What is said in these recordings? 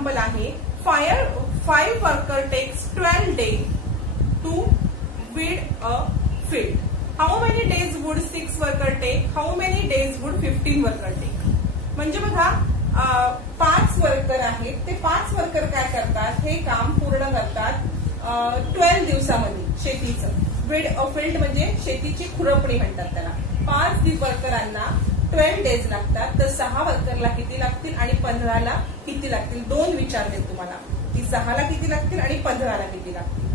Example आहे, 5 worker text 12 days to weed a field. How many days would 6 worker take? How many days would 15 worker take? म्हणजे बघा 5 worker आहेत, ते 5 worker काय करतात, हे काम पूर्ण करतात 12 दिवसामध्ये शेतीचं. वीड अ फील्ड म्हणजे शेतीची खुरपणी म्हणतात त्याला. 5 वर्करांना 12 days लागतात, तर 6 वर्करला किती लागतील आणि 15ला किती लागतील? दोन विचारले तुम्हाला की 6ला किती लागतील आणि 15ला किती लागतील.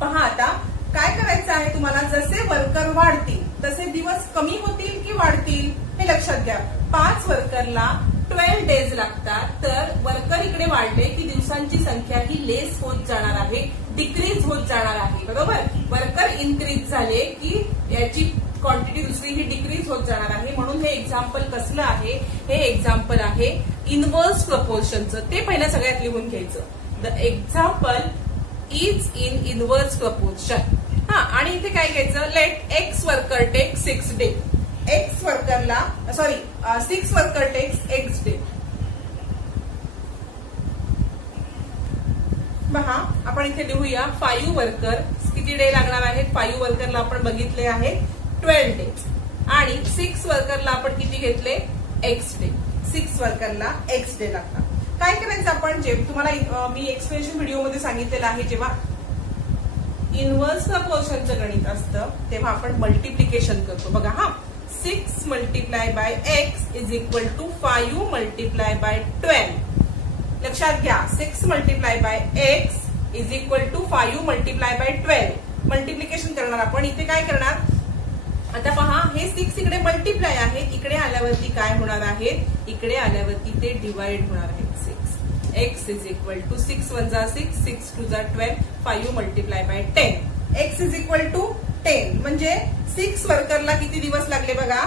पहा आता काय करायचं आहे तुम्हाला, जसे वर्कर वाढतील तसे दिवस कमी होतील की वाढतील हे लक्षात घ्या. 5 वर्करला 12 days लागतात, तर वर्कर इकडे वाढले की दिवसांची संख्या ही लेस होत जाणार आहे, डिक्रीज होत जाणार आहे. बरोबर, वर्कर इन्क्रीज झाले की याची क्वांटिटी दुसरी ही डिक्रीज होत जाणार आहे. म्हणून हे एक्झाम्पल कसलं आहे, हे एक्झाम्पल आहे इनव्हर्स प्रपोर्शनचं. ते पहिल्या सगळ्यात लिहून घ्यायचं. The example is in inverse proportion. आणि इथे काय घ्यायचं, let x worker take 6 days. X वर्करला 6 वर्कर टेक्स एक्स डे. पहा आपण इथे लिहूया 5 वर्कर किती डे लागणार आहेत. 5 वर्करला आपण बघितले आहे 12 days आणि 6 वर्करला आपण किती घेतले, एक्स डे. 6 वर्करला एक्स डे लागतात. काय करायचं आपण, जे तुम्हाला मी एक्सप्लेनेशन व्हिडिओमध्ये सांगितलेलं आहे, जेव्हा इनव्हर्स प्रपोर्शनचं गणित असतं तेव्हा आपण मल्टिप्लिकेशन करतो. बघा 6 multiplied by x is equal to 5 multiplied by 12. लक्षात घ्या, 6 multiplied by x is equal to 5 multiplied by 12. Multiplication करणार आपण. इथे काय करणार, आता पहा हे 6 इकडे मल्टिप्लाय आहे, इकडे आल्यावरती काय होणार आहे, इकडे आल्यावरती ते डिवाइड होणार आहे. 6 x is equal to 6 1 जा 6, 6 2 जा 12, 5 multiplied by 10. x is equal to 10 म्हणजे 6 वर्करला किती दिवस लागले बघा.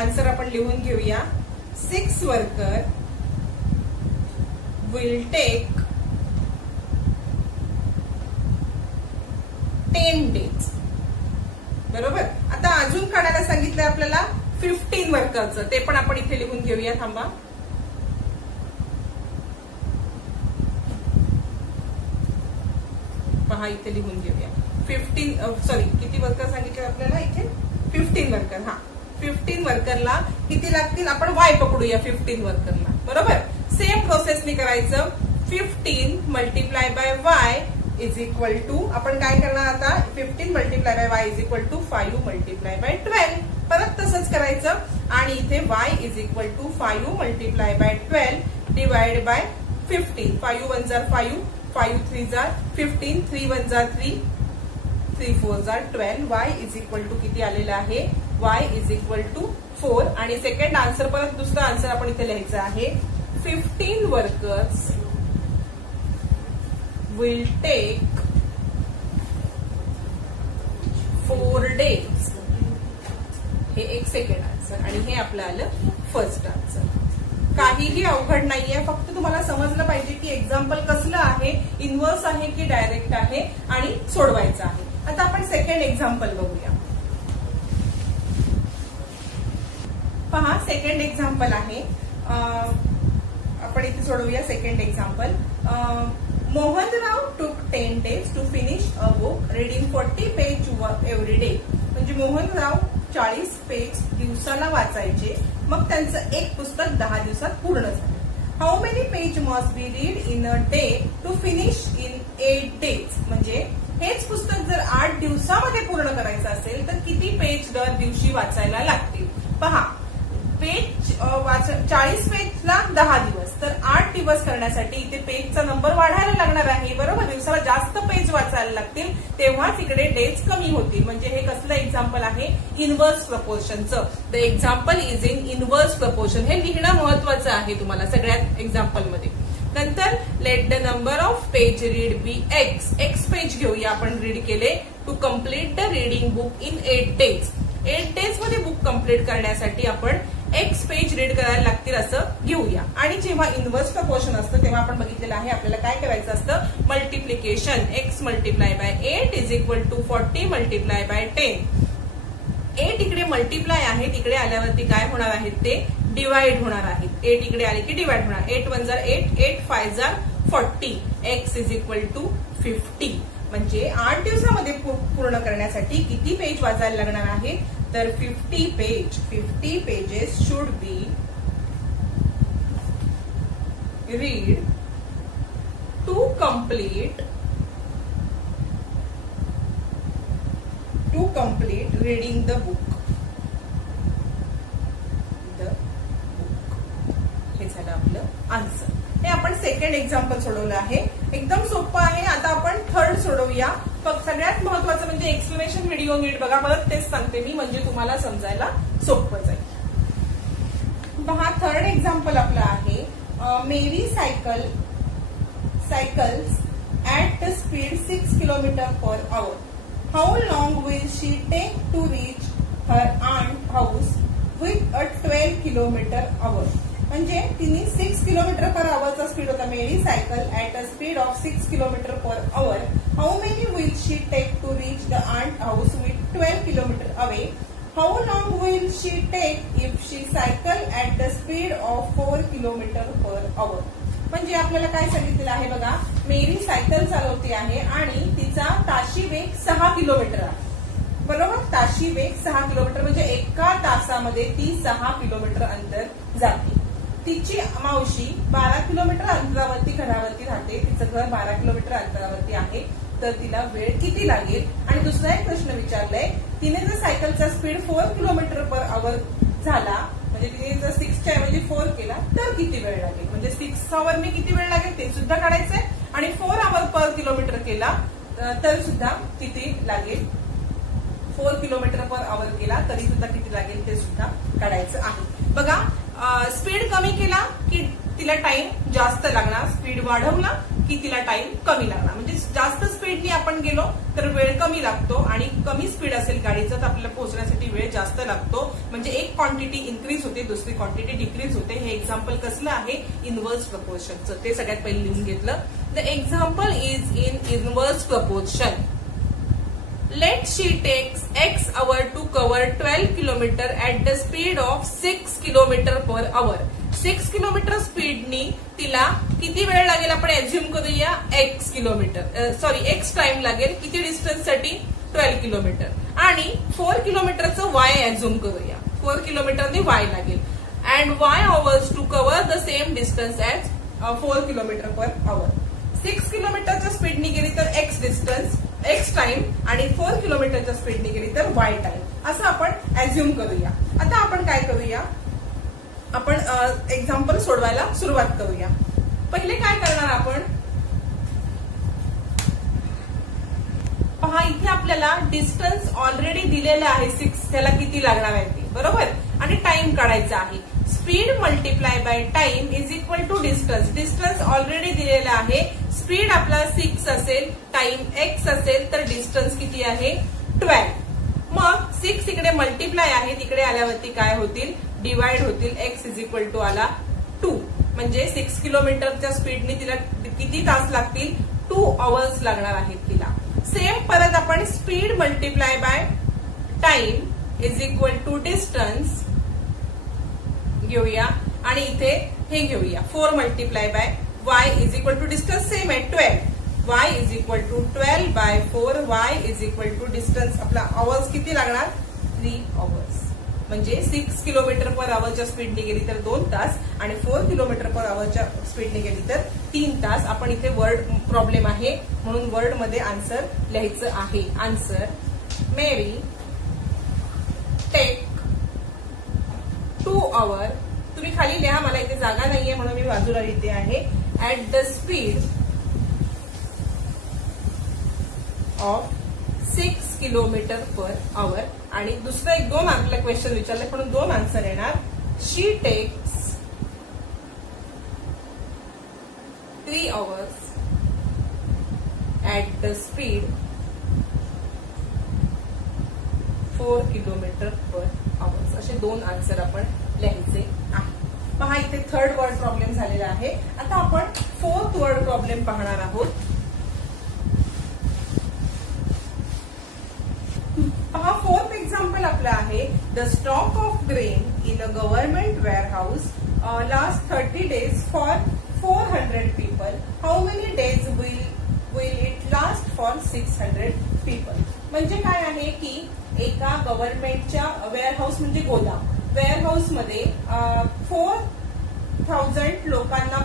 आन्सर आपण लिहून घेऊया. 6 वर्कर विल टेक 10 days. बरोबर. आता अजून काढायला सांगितलं आपल्याला 15 वर्करचं, ते पण आपण इथे लिहून घेऊया. थांबा, पहा इथे लिहून घेऊया. 15 किती वर्कर सांगितलं आपल्याला इथे, 15 वर्कर. 15 वर्करला किती लागतील, आपण y पकडूया 15 वर्करला. बरोबर, सेम प्रोसेसने करायचं. 15 multiply by y is equal to, आपण काय करणार आता, 15 multiply by y is equal to 5 multiply by 12. परत तसंच करायचं आणि इथे y is equal to 5 multiply by 12 divide by 15. 5 1 जा 5, 5 3 जा 15, 3 1 जा 3, 3 4 जा 12. y इज इक्वल टू किती आलेलं आहे, y इज इक्वल टू 4. आणि सेकंड आन्सर, परत दुसरा आन्सर आपण इथे लिहायचं आहे. 15 वर्कर्स विल टेक 4 days. हे एक सेकंड आन्सर आणि हे आपलं आलं फर्स्ट आन्सर. काहीही अवघड नाहीये, फक्त तुम्हाला समजलं पाहिजे की एक्झाम्पल कसलं आहे, इनव्हर्स आहे की डायरेक्ट आहे आणि सोडवायचं आहे. आता आपण सेकंड एक्झाम्पल बघूया. पहा सेकंड एक्झाम्पल आहे, आपण इथे सोडवूया second example. Mohanrao took 10 days to finish a book reading 40 pages every day. म्हणजे मोहनराव 40 पेज दिवसाला वाचायचे, मग त्यांचं एक पुस्तक 10 दिवसात पूर्ण झालं. How many page must be read in a day to finish in 8 days. म्हणजे हेच पुस्तक जर 8 दिवसामध्ये पूर्ण करायचं असेल तर किती पेज दर दिवशी वाचायला लागतील. पहा, पेज 40 पेजला 10 दिवस, तर 8 दिवस करण्यासाठी इथे पेजचा नंबर वाढायला लागणार आहे. बरोबर, दिवसाला जास्त पेज वाचायला लागतील तेव्हाच इकडे डेज कमी होतील. म्हणजे हे कसलं एक्झाम्पल आहे, इनव्हर्स प्रपोर्शनचं. The example is in inverse proportion. हे लिहिणं महत्वाचं आहे तुम्हाला सगळ्यात एक्झाम्पलमध्ये. नंतर let the number of page read be x. X page घेऊया आपण रीड केले. To complete the reading book in 8 days. 8 days मध्ये बुक कम्प्लीट करण्यासाठी आपण एक्स पेज रीड करायला लागतील असं घेऊया. आणि जेव्हा इनव्हर्स प्रपोर्शन असतं तेव्हा आपण बघितलेलं आहे आपल्याला काय करायचं असतं, multiplication. X multiply by 8 is equal to 40 multiply by 10. 8 इकडे मल्टिप्लाय आहे, तिकडे आल्यावरती काय होणार आहेत ते डिवाइड होणार आहेत. 8 इकडे आले की डिवाइड होणार. 8 1 जार 8, 8 5 जार 40, x इज इक्वल टू 50. म्हणजे 8 दिवसामध्ये पूर्ण करण्यासाठी किती पेज वाचायला लागणार आहे? तर 50 pages should be read to complete reading the book. हे झालं आपलं आन्सर. हे आपण सेकंड एक्झाम्पल सोडवलं आहे. एकदम सोपं आहे. आता आपण थर्ड सोडवूया. फक्त सगळ्यात महत्वाचं म्हणजे एक्सप्लेनेशन व्हिडिओ नीट बघा. परत तेच सांगते मी, म्हणजे तुम्हाला समजायला सोपं जाईल. पहा, थर्ड एक्झाम्पल आपलं आहे. Mary cycles at the speed 6 km/h. How long will she take to reach her aunt house with a 12 km/h? म्हणजे तिने 6 km/h चा स्पीड होता. Mary cycle at a speed of 6 km/h. How many will she take to reach the aunt house with 12 km away? How long will she take if she cycle at the speed of 4 km/h? म्हणजे आपल्याला काय सांगितलेलं आहे बघा. मेरी cycle चालवते आहे आणि तिचा ताशी वेग 6 किलोमीटर आहे. बरोबर, ताशी वेग 6 किलोमीटर म्हणजे एका तासामध्ये ती 6 किलोमीटर अंतर जाते. तिची मावशी 12 किलोमीटर अंतरावरती घरावरती राहते. तिचं घर 12 किलोमीटर अंतरावरती आहे. तर तिला वेळ किती लागेल? आणि दुसरा एक प्रश्न विचारलाय, तिने जर सायकलचा स्पीड 4 km/h झाला, म्हणजे तिने जर 6च्या ऐवजी 4 केला तर किती वेळ लागेल? म्हणजे 6 आवर किती वेळ लागेल ते सुद्धा काढायचंय आणि 4 hour/km केला तर सुद्धा किती लागेल? 4 km/h केला तरी सुद्धा किती लागेल ते सुद्धा काढायचं आहे. बघा, स्पीड कमी केला की तिला टाइम जास्त लागणार, स्पीड वाढवला की तिला टाइम कमी लागणार. म्हणजे जास्त स्पीडने आपण गेलो तर वेळ कमी लागतो आणि कमी स्पीड असेल गाडीचं तर आपल्याला पोहोचण्यासाठी वेळ जास्त लागतो. म्हणजे एक क्वांटिटी इन्क्रीज होते, दुसरी क्वांटिटी डिक्रीज होते. हे एक्झाम्पल कसलं आहे? इनव्हर्स प्रपोर्शनचं. ते सगळ्यात पहिले लिहून घेतलं. The example is in inverse proportion. Let she takes X hour to cover 12 km at the speed of 6 km/h. 6 kilometre स्पीडनी तिला किती वेळ लागेल आपण एज्युम करूया? X टाइम लागेल. किती डिस्टन्स साठी? 12 किलोमीटर. आणि 4 किलोमीटरचं Y एज्युम करूया. 4 किलोमीटरने Y लागेल. And Y hours to cover the same distance as 4 km/h. 6 किलोमीटरच्या स्पीडनी गेली तर X डिस्टन्स, X टाइम, आणि 4 किलोमीटरच्या स्पीडने गेली तर Y टाइम, असं आपण एज्युम करूया. आता आपण काय करूया? आपण एक्झाम्पल सोडवायला सुरुवात करूया. पहिले काय करणार आपण? पहा, इथे आपल्याला डिस्टन्स ऑलरेडी दिलेला आहे 6, त्याला किती लागणार आहे ते, बरोबर, आणि टाइम काढायचा आहे. Speed multiply by time is equal to distance. Distance already दिलेला आहे. स्पीड आपला 6 असेल, टाइम X असेल तर डिस्टन्स किती आहे? 12. मग 6 इकडे मल्टिप्लाय आहे, तिकडे आल्यावरती काय होतील? डिवाइड होतील. X इज इक्वल टू आला 2. म्हणजे 6 किलोमीटरच्या स्पीडने तिला किती तास लागतील? 2 hours लागणार आहेत तिला. सेम परत आपण speed multiply by time is equal to distance घेऊया आणि इथे हे घेऊया 4 multiply by y is equal to distance same आहे 12. y is equal to 12/4. y is equal to distance आपला आवर्स किती लागणार? 3 hours. म्हणजे 6 km/h स्पीडने गेली तर 2 तास आणि 4 km/h स्पीडने गेली तर 3 तास. आपण इथे वर्ड प्रॉब्लेम आहे म्हणून वर्ड मध्ये आन्सर लिहायचं आहे. आन्सर, मेरी टेक 2 hour. तुम्ही खाली लिहा, मला इथे जागा नाहीये म्हणून मी बाजूला लिहिते आहे. At the speed of 6 km/h. आणि दुसरा एक 2 आपला क्वेश्चन विचारलाय म्हणून 2 आन्सर येणार. She takes 3 hours at the speed 4 km/h. असे 2 आन्सर आपण लिहायचे आहे. पहा, इथे थर्ड वर्ड प्रॉब्लेम झालेला आहे. आता आपण फोर्थ वर्ड प्रॉब्लेम पाहणार आहोत. पहा, फोर्थ एक्झाम्पल आपलं आहे. The stock of grain in a government warehouse last 30 days for 400 people, how many days will it last for 600 people? म्हणजे काय आहे की एका गव्हर्नमेंटच्या वेअरहाऊस म्हणजे गोदाम, वेअरहाऊस मध्ये 4000 लोकांना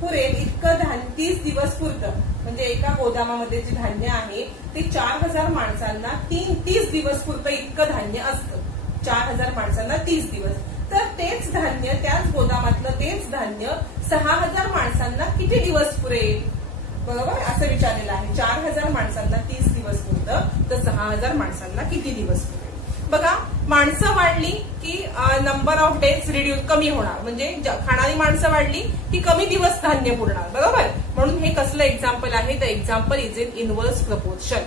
पुरेल इतकं धान्य 30 दिवस पुरतं. म्हणजे एका गोदामामध्ये जे धान्य आहे ते 4000 माणसांना 30 दिवस पुरतं इतकं धान्य असतं. 4000 माणसांना 30 दिवस. तर तेच धान्य, त्याच गोदामातलं तेच धान्य 6000 माणसांना किती दिवस पुरेल? बरोबर, असं विचारलेलं आहे. 4000 माणसांना 30 दिवस पुरतं, तर 6000 माणसांना किती दिवस पुरेल? बघा, माणसं वाढली की नंबर ऑफ डेज रिड्यूस कमी होणार, म्हणजे खाणारी माणसं वाढली की कमी दिवस धान्य पुरणार. बरोबर, म्हणून हे कसलं एक्झाम्पल आहे? The example is in inverse proportion.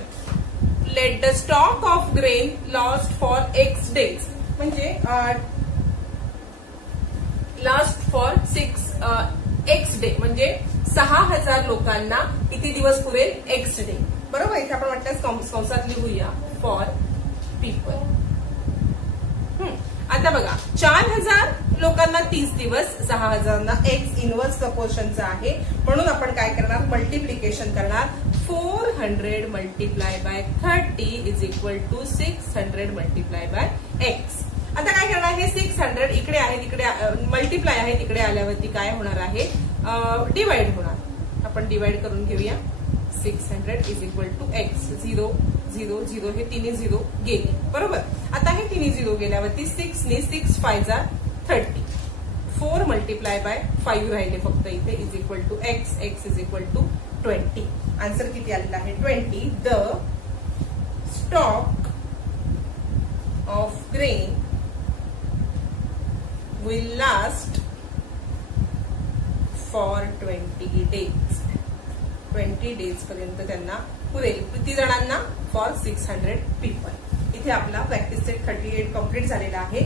Let the stock of grain lost for x days, म्हणजे लास्ट फॉर 6 एक्स डे, म्हणजे 6000 लोकांना किती दिवस पुरेल? X day. बरोबर, इथे आपण म्हटलं कंसात लिहूया फॉर पीपल. आता बघा, 4000 लोकांना 30 दिवस, 6000 एक्स इनवर्स प्रपोर्शनचा आहे, म्हणून आपण काय करणार? मल्टिप्लिकेशन करणार. 400 multiply by 30 is equal to 600 multiply by x. आता काय करणार? हे 600 इकडे आहे, तिकडे मल्टिप्लाय आहे, तिकडे आल्यावरती काय होणार आहे? डिवाइड होणार. आपण डिवाइड करून घेऊया. 600 इज इक्वल टू एक्स. 0 0 0 हे तिन्ही 0 गेले. बरोबर, आता हे तिन्ही 0 गेल्यावरती 6 ने 6 5 30. 4 मल्टिप्लाय बाय 5 राहिले फक्त इथे, is equal to x. X is equal to 20. Answer किती आलेला आहे? 20. The stock of grain will last for 20 days. 20 days पर्यंत त्यांना पुरेल. किती जणांना? For 600 people. इथे आपला प्रॅक्टिस सेट 38 कंप्लीट झालेला आहे.